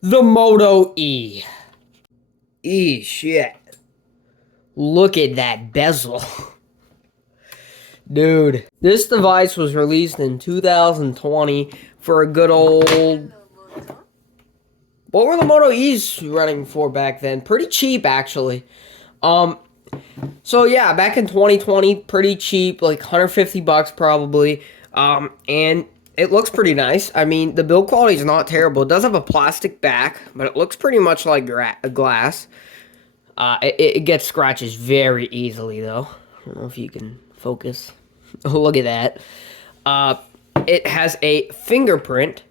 The Moto E. Shit. Look at that bezel. Dude, this device was released in 2020 for a good old... What were the Moto E's running for back then? Pretty cheap, actually. So yeah, back in 2020, pretty cheap, like 150 bucks probably. And it looks pretty nice. I mean, the build quality is not terrible. It does have a plastic back, but it looks pretty much like glass. It gets scratches very easily, though. I don't know if you can focus. Look at that. It has a fingerprint,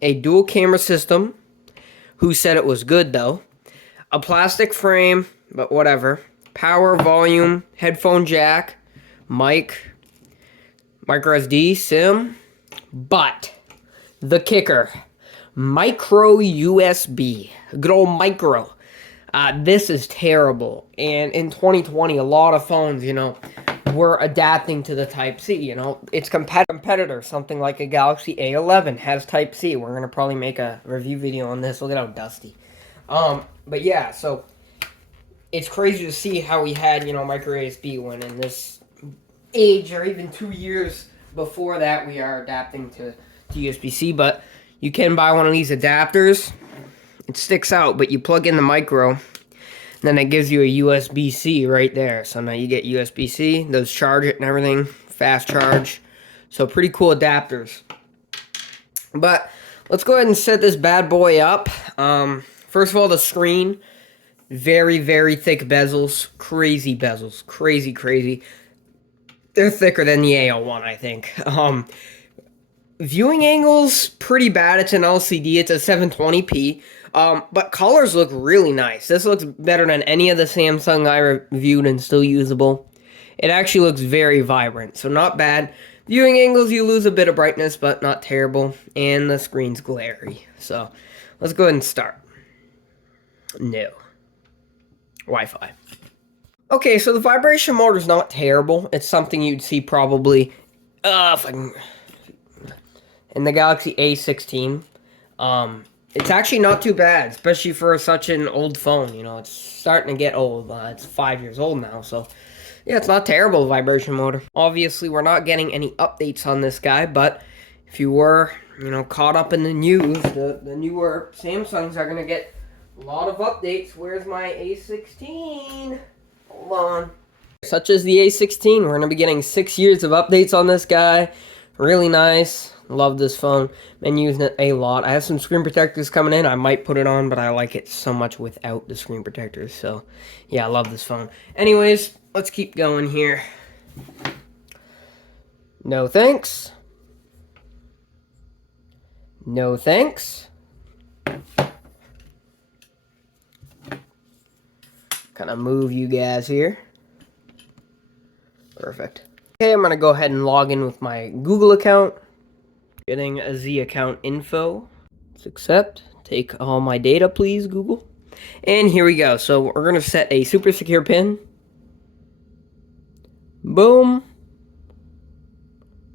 a dual camera system. Who said it was good, though? A plastic frame, but whatever. Power, volume, headphone jack, mic, micro SD, SIM. But the kicker, micro USB. Good old micro. This is terrible. And in 2020, a lot of phones, were adapting to the Type-C, Its competitor, something like a Galaxy A11, has Type-C. We're going to probably make a review video on this. Look at how dusty. But yeah, so it's crazy to see how we had, micro USB when in this age, or even 2 years before that, we are adapting to USB-C. But you can buy one of these adapters. It sticks out, but you plug in the micro, then it gives you a USB-C right there. So now you get USB-C, those charge it and everything, fast charge. So pretty cool adapters. But let's go ahead and set this bad boy up. First of all, the screen, very, very thick bezels, crazy bezels, crazy. They're thicker than the AO1, I think. Viewing angles, pretty bad. It's an LCD. It's a 720p. But colors look really nice. This looks better than any of the Samsung I reviewed and still usable. It actually looks very vibrant, so not bad. Viewing angles, you lose a bit of brightness, but not terrible. And the screen's glary. So let's go ahead and start. No. Wi-Fi. Okay, so the vibration motor is not terrible. It's something you'd see probably in the Galaxy A16. It's actually not too bad, especially for such an old phone. It's starting to get old. It's 5 years old now, so yeah, it's not terrible, vibration motor. Obviously, we're not getting any updates on this guy, but if you were, caught up in the news, the newer Samsungs are going to get a lot of updates. Where's my A16? Hold on. Such as the A16, we're going to be getting 6 years of updates on this guy. Really nice. Love this phone. Been using it a lot. I have some screen protectors coming in. I might put it on, but I like it so much without the screen protectors. So, yeah, I love this phone. Anyways, let's keep going here. No thanks. No thanks. Kind of move you guys here. Perfect. Okay, I'm going to go ahead and log in with my Google account. Getting a Z account info. Let's accept. Take all my data, please, Google. And here we go. So we're going to set a super secure PIN. Boom.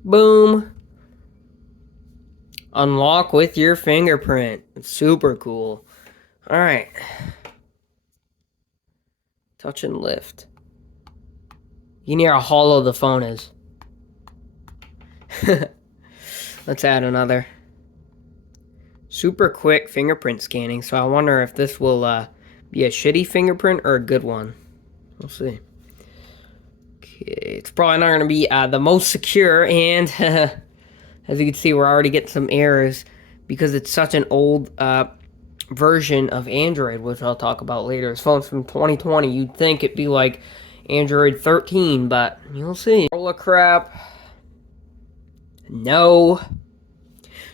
Boom. Unlock with your fingerprint. It's super cool. Alright. Touch and lift. You can hear how hollow the phone is. Let's add another. Super quick fingerprint scanning, so I wonder if this will be a shitty fingerprint or a good one. We'll see. Okay, it's probably not going to be the most secure, and as you can see, we're already getting some errors because it's such an old version of Android, which I'll talk about later. This phone's from 2020. You'd think it'd be like Android 13, but you'll see. Motorola crap. No.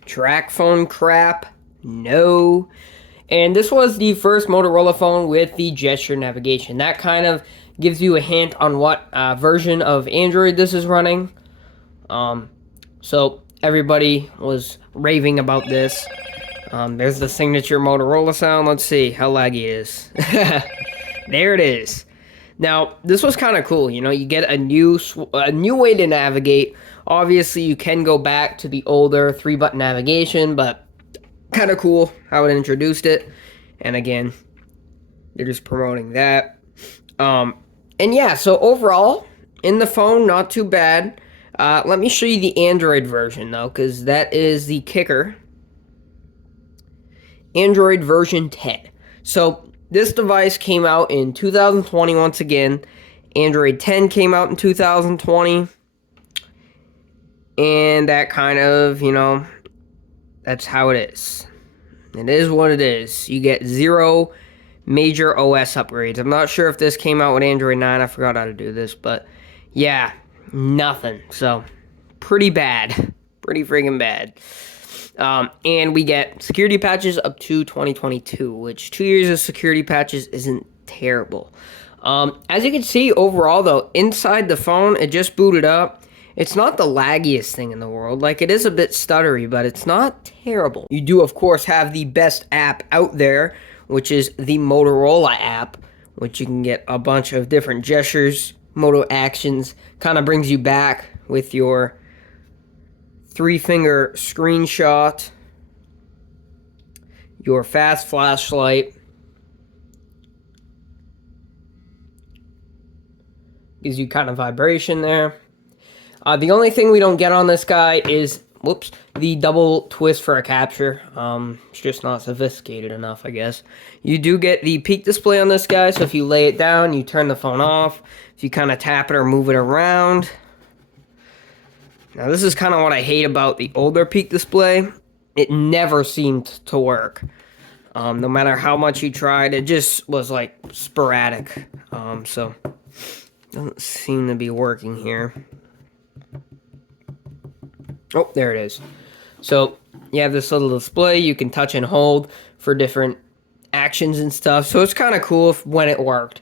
Track phone crap. No. And this was the first Motorola phone with the gesture navigation. That kind of gives you a hint on what version of Android this is running. So everybody was raving about this. There's the signature Motorola sound. Let's see how laggy it is. There it is. Now, this was kind of cool. You get a new way to navigate. Obviously, you can go back to the older 3-button navigation, but Kind of cool how it introduced it. And again, they're just promoting that. And yeah, so overall, in the phone, not too bad. Let me show you the Android version, though, because that is the kicker. Android version 10. So this device came out in 2020 once again. Android 10 came out in 2020. And that kind of, that's how it is. It is what it is. You get 0 major OS upgrades. I'm not sure if this came out with Android 9. I forgot how to do this, but yeah, nothing. So, pretty bad. Pretty freaking bad. And we get security patches up to 2022, which 2 years of security patches isn't terrible. As you can see, overall, though, inside the phone, it just booted up. It's not the laggiest thing in the world. Like, it is a bit stuttery, but it's not terrible. You do, of course, have the best app out there, which is the Motorola app, which you can get a bunch of different gestures, Moto actions. Kind of brings you back with your 3-finger screenshot, your fast flashlight. Gives you kind of vibration there. The only thing we don't get on this guy is, the double twist for a capture. It's just not sophisticated enough, I guess. You do get the peak display on this guy, so if you lay it down, you turn the phone off. If you kind of tap it or move it around. Now, this is kind of what I hate about the older peak display. It never seemed to work. No matter how much you tried, it just was, like, sporadic. So, doesn't seem to be working here. Oh, there it is. So, you have this little display you can touch and hold for different actions and stuff. So, it's kind of cool when it worked.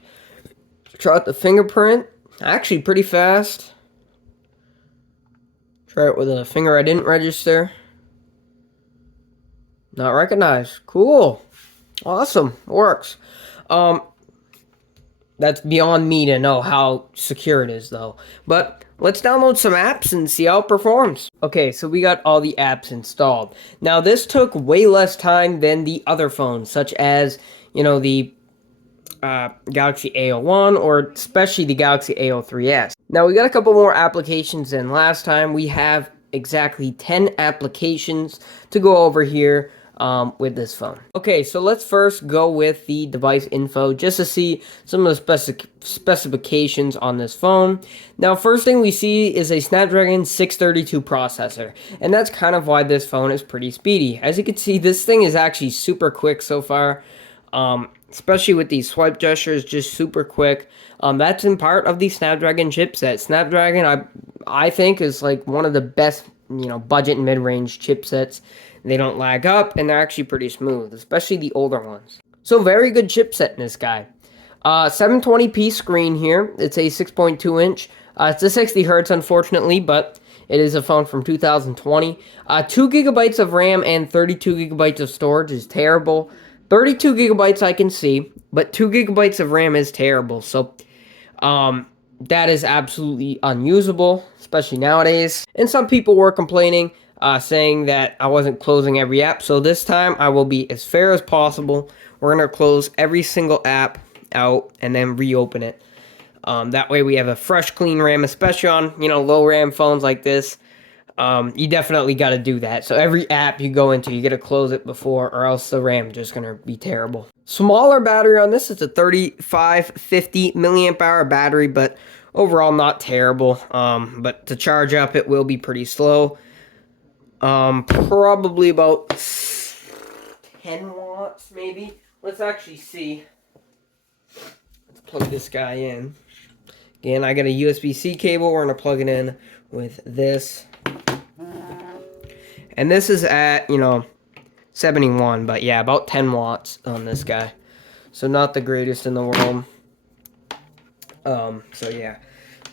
Try out the fingerprint. Actually, pretty fast. Try it with a finger I didn't register. Not recognized. Cool. Awesome. Works. That's beyond me to know how secure it is, though. But let's download some apps and see how it performs. Okay, so we got all the apps installed. Now, this took way less time than the other phones, such as, the Galaxy A01 or especially the Galaxy A03s. Now, we got a couple more applications than last time. We have exactly 10 applications to go over here with this phone. Okay, so let's first go with the device info just to see some of the specifications on this phone. Now, first thing we see is a Snapdragon 632 processor, and that's kind of why this phone is pretty speedy. As you can see, this thing is actually super quick so far, especially with these swipe gestures, just super quick. That's in part of the Snapdragon chipset. Snapdragon, I think, is like one of the best, budget and mid-range chipsets. They don't lag up, and they're actually pretty smooth, especially the older ones. So very good chipset in this guy. 720p screen here. It's a 6.2 inch. It's a 60 hertz, unfortunately, but it is a phone from 2020. 2 gigabytes of RAM and 32 gigabytes of storage is terrible. 32 gigabytes I can see, but 2 gigabytes of RAM is terrible. So, that is absolutely unusable, especially nowadays. And some people were complaining, saying that I wasn't closing every app. So this time I will be as fair as possible. We're going to close every single app out and then reopen it. That way we have a fresh, clean RAM, especially on, low RAM phones like this. You definitely got to do that. So every app you go into, you got to close it before, or else the RAM is just going to be terrible. Smaller battery on this. It's a 3550 milliamp hour battery, but overall not terrible. But to charge up, it will be pretty slow. Probably about 10 watts, maybe. Let's actually see. Let's plug this guy in. Again, I got a USB-C cable. We're going to plug it in with this. And this is at, 71, but yeah, about 10 watts on this guy. So not the greatest in the world. So yeah.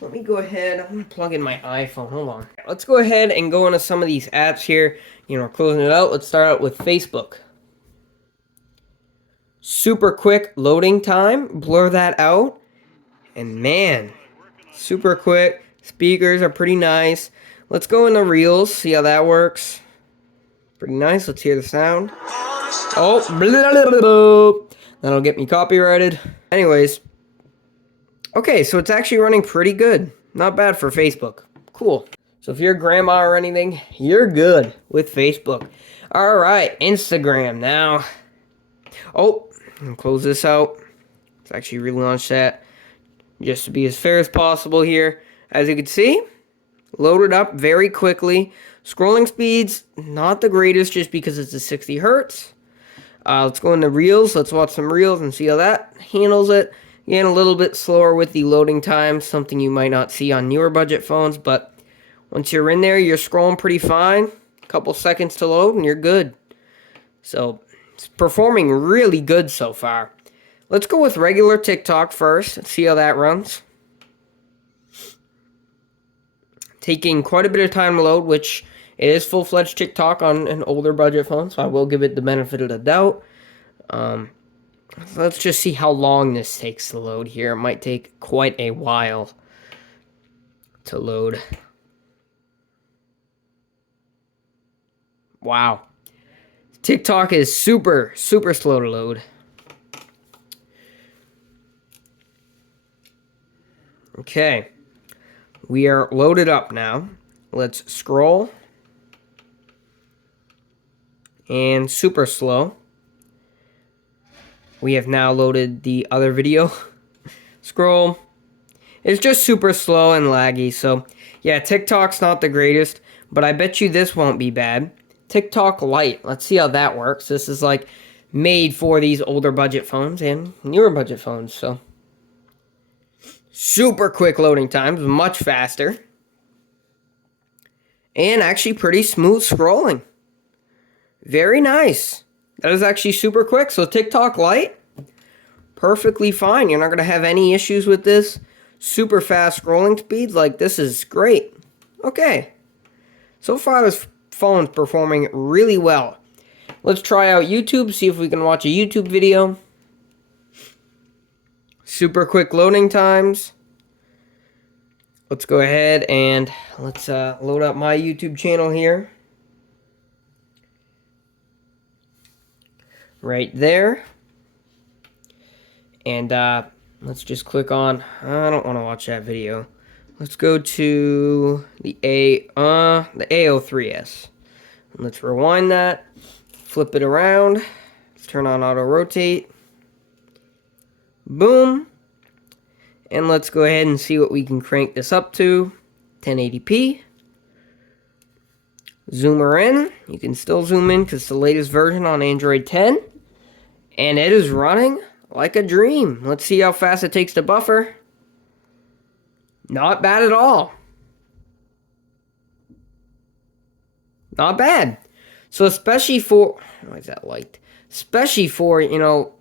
Let me go ahead, I'm going to plug in my iPhone, hold on. Let's go ahead and go into some of these apps here. Closing it out. Let's start out with Facebook. Super quick loading time, blur that out. And man, super quick. Speakers are pretty nice. Let's go into Reels, see how that works. Pretty nice. Let's hear the sound. Oh, blah, blah, blah. That'll get me copyrighted. Anyways. Okay, so it's actually running pretty good. Not bad for Facebook. Cool. So if you're a grandma or anything, you're good with Facebook. Alright, Instagram now. Oh, I'll close this out. Let's actually relaunch that. Just to be as fair as possible here. As you can see, loaded up very quickly. Scrolling speeds, not the greatest just because it's a 60 hertz. Let's go into Reels. Let's watch some Reels and see how that handles it. Again, a little bit slower with the loading time, something you might not see on newer budget phones, but once you're in there, you're scrolling pretty fine. A couple seconds to load and you're good. So, it's performing really good so far. Let's go with regular TikTok first and see how that runs. Taking quite a bit of time to load, which is full-fledged TikTok on an older budget phone, so I will give it the benefit of the doubt. Let's just see how long this takes to load here. It might take quite a while to load. Wow. TikTok is super slow to load. Okay. We are loaded up now. Let's scroll. And super slow. We have now loaded the other video. Scroll. It's just super slow and laggy. So, yeah, TikTok's not the greatest. But I bet you this won't be bad. TikTok Lite. Let's see how that works. This is like made for these older budget phones and newer budget phones. So, super quick loading times. Much faster. And actually pretty smooth scrolling. Very nice. That is actually super quick. So TikTok Lite, perfectly fine. You're not going to have any issues with this. Super fast scrolling speeds. Like, this is great. Okay. So far, this phone's performing really well. Let's try out YouTube, see if we can watch a YouTube video. Super quick loading times. Let's go ahead and let's load up my YouTube channel here. Right there. And let's just click on, I don't want to watch that video. Let's go to the A03s. And let's rewind that. Flip it around. Let's turn on auto rotate. Boom. And let's go ahead and see what we can crank this up to. 1080p. Zoomer in. You can still zoom in because it's the latest version on Android 10. And it is running like a dream. Let's see how fast it takes to buffer. Not bad at all. Not bad. So especially for, why is that light? Especially for, you know,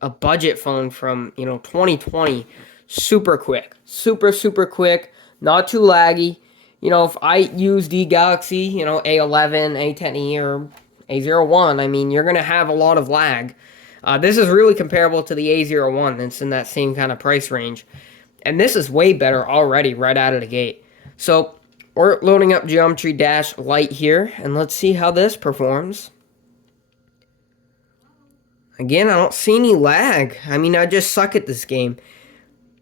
a budget phone from, 2020. Super quick. Super quick. Not too laggy. If I use the Galaxy, A11, A10e, or A01, I mean, you're going to have a lot of lag. This is really comparable to the A01. It's in that same kind of price range. And this is way better already right out of the gate. So, we're loading up Geometry Dash Lite here, and let's see how this performs. Again, I don't see any lag. I mean, I just suck at this game.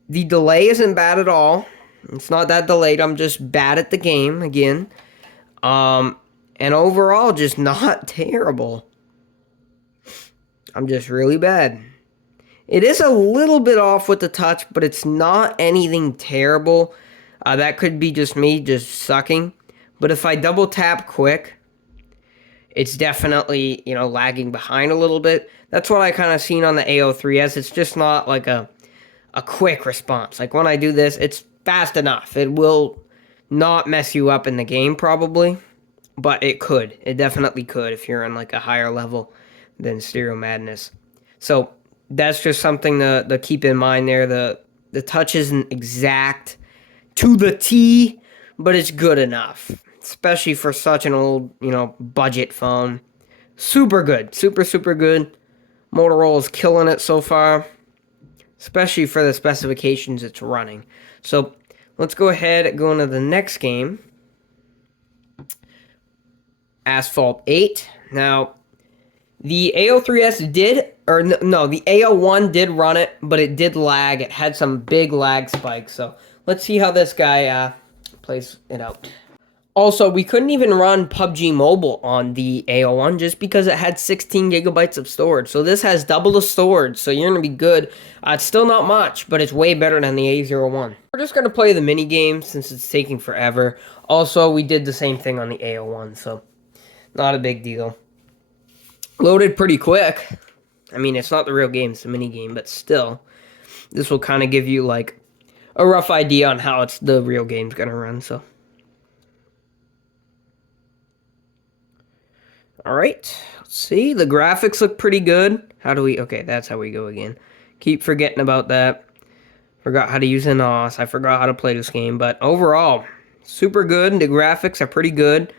The delay isn't bad at all. It's not that delayed. I'm just bad at the game, again. And overall, just not terrible. I'm just really bad. It is a little bit off with the touch, but it's not anything terrible. That could be just me just sucking. But if I double tap quick, it's definitely, lagging behind a little bit. That's what I kind of seen on the A03s. It's just not like a quick response. Like when I do this, it's fast enough. It will not mess you up in the game probably, but it could. It definitely could if you're on like a higher level than Stereo Madness. So that's just something to keep in mind there. The touch isn't exact to the T, but it's good enough. Especially for such an old, budget phone. Super good. Super good. Motorola's killing it so far. Especially for the specifications it's running. So, let's go ahead and go into the next game. Asphalt 8. Now, the AO3S did, or no, the AO1 did run it, but it did lag. It had some big lag spikes. So let's see how this guy plays it out. Also, we couldn't even run PUBG Mobile on the AO1 just because it had 16 gigabytes of storage. So this has double the storage, so you're going to be good. It's still not much, but it's way better than the A01. We're just going to play the mini game since it's taking forever. Also, we did the same thing on the AO1, so not a big deal. Loaded pretty quick. I mean, it's not the real game, it's the mini game, but still. This will kind of give you, like, a rough idea on how the real game's going to run, so. Alright, let's see. The graphics look pretty good. How do we... Okay, that's how we go again. Keep forgetting about that. Forgot how to use an OS. I forgot how to play this game. But overall, super good. The graphics are pretty good.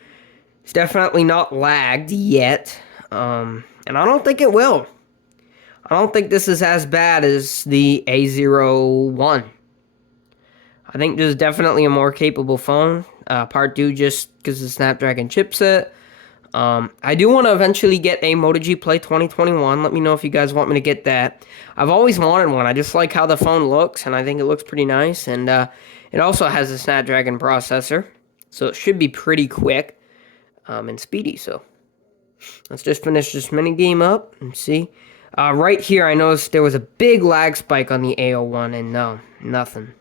It's definitely not lagged yet. And I don't think it will. I don't think this is as bad as the A01. I think this is definitely a more capable phone. Part 2 just because of the Snapdragon chipset. I do want to eventually get a Moto G Play 2021. Let me know if you guys want me to get that. I've always wanted one. I just like how the phone looks, and I think it looks pretty nice. And it also has a Snapdragon processor, so it should be pretty quick and speedy. So let's just finish this mini game up and see. Right here, I noticed there was a big lag spike on the AO1, and no, nothing.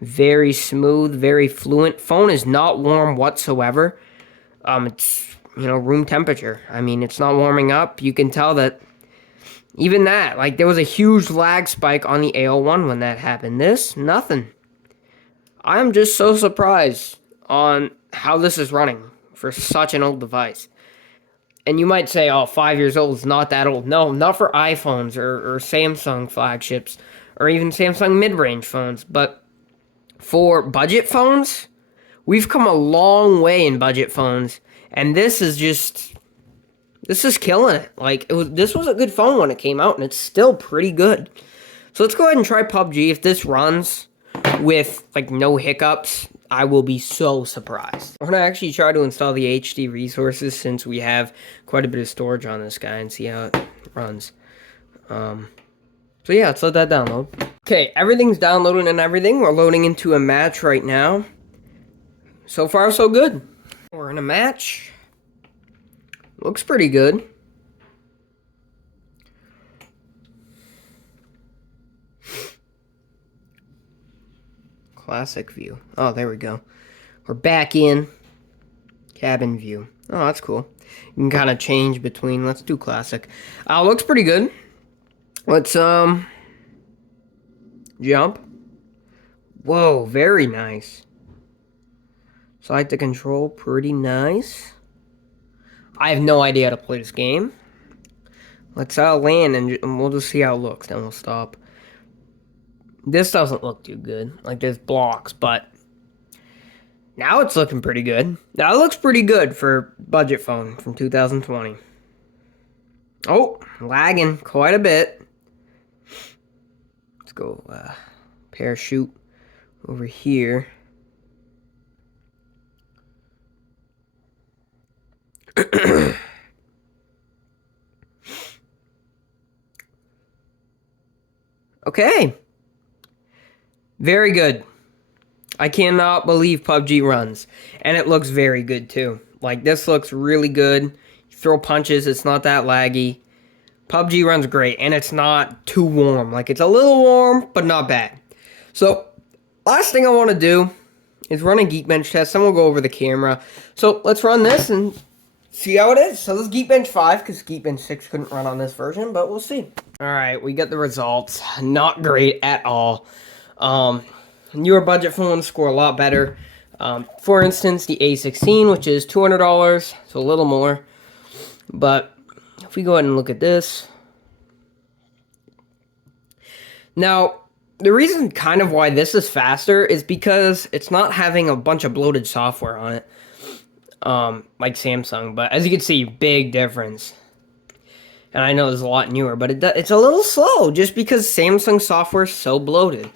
Very smooth, very fluent. Phone is not warm whatsoever. It's, you know, room temperature. I mean, it's not warming up. You can tell that even that, like, there was a huge lag spike on the AO1 when that happened. This, nothing. I'm just so surprised on how this is running for such an old device. And you might say, oh, 5 years old is not that old. No, not for iPhones or Samsung flagships or even Samsung mid-range phones. But for budget phones, we've come a long way in budget phones. And this is killing it. Like, this was a good phone when it came out, and it's still pretty good. So let's go ahead and try PUBG. If this runs with, like, no hiccups, I will be so surprised. I'm going to actually try to install the HD resources since we have quite a bit of storage on this guy and see how it runs. So yeah, let's let that download. Okay, everything's downloading and everything. We're loading into a match right now. So far, so good. We're in a match. Looks pretty good. Classic view. Oh, there we go. We're back in cabin view. Oh, that's cool. You can kind of change between. Let's do classic. Looks pretty good. Let's jump. Whoa, very nice. Side to control, pretty nice. I have no idea how to play this game. Let's land and we'll just see how it looks, then we'll stop. This doesn't look too good. Like, there's blocks, but now it's looking pretty good. Now it looks pretty good for budget phone from 2020. Oh, lagging quite a bit. Let's go parachute over here. Okay. Very good. I cannot believe PUBG runs. And it looks very good too. Like, this looks really good. You throw punches, it's not that laggy. PUBG runs great, and it's not too warm. Like, it's a little warm, but not bad. So, last thing I want to do is run a Geekbench test. Then we'll go over the camera. So, let's run this and see how it is. So, this is Geekbench 5, because Geekbench 6 couldn't run on this version, but we'll see. Alright, we get the results. Not great at all. Newer budget phones score a lot better. For instance, the A16, which is $200, so a little more. But if we go ahead and look at this. Now, the reason kind of why this is faster is because it's not having a bunch of bloated software on it. Like Samsung. But as you can see, big difference. And I know it's a lot newer, but it's a little slow just because Samsung software is so bloated.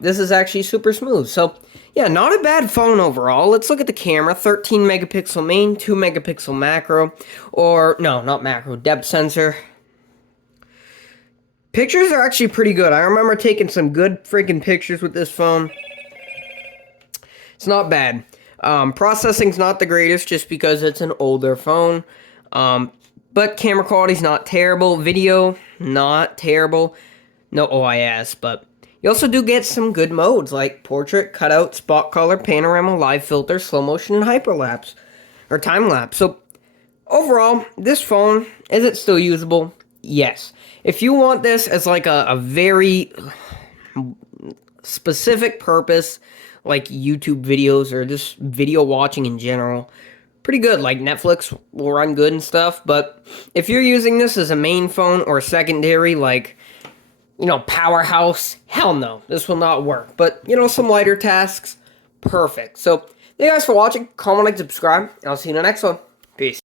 This is actually super smooth. So, Yeah, not a bad phone overall. Let's look at the camera. 13 megapixel main, 2 megapixel macro, or no, not macro, depth sensor. Pictures are actually pretty good. I remember taking some good freaking pictures with this phone. It's not bad. Processing's not the greatest just because it's an older phone. But camera quality's not terrible. Video, not terrible. No OIS, but you also do get some good modes like portrait, cutout, spot color, panorama, live filter, slow motion, and hyperlapse. Or time lapse. So overall, this phone, is it still usable? Yes. If you want this as like a very specific purpose, like YouTube videos or just video watching in general, pretty good. Like Netflix will run good and stuff. But if you're using this as a main phone or secondary, like, you know, powerhouse, hell no, this will not work. But, you know, some lighter tasks, perfect. So, thank you guys for watching. Comment, like, subscribe, and I'll see you in the next one. Peace.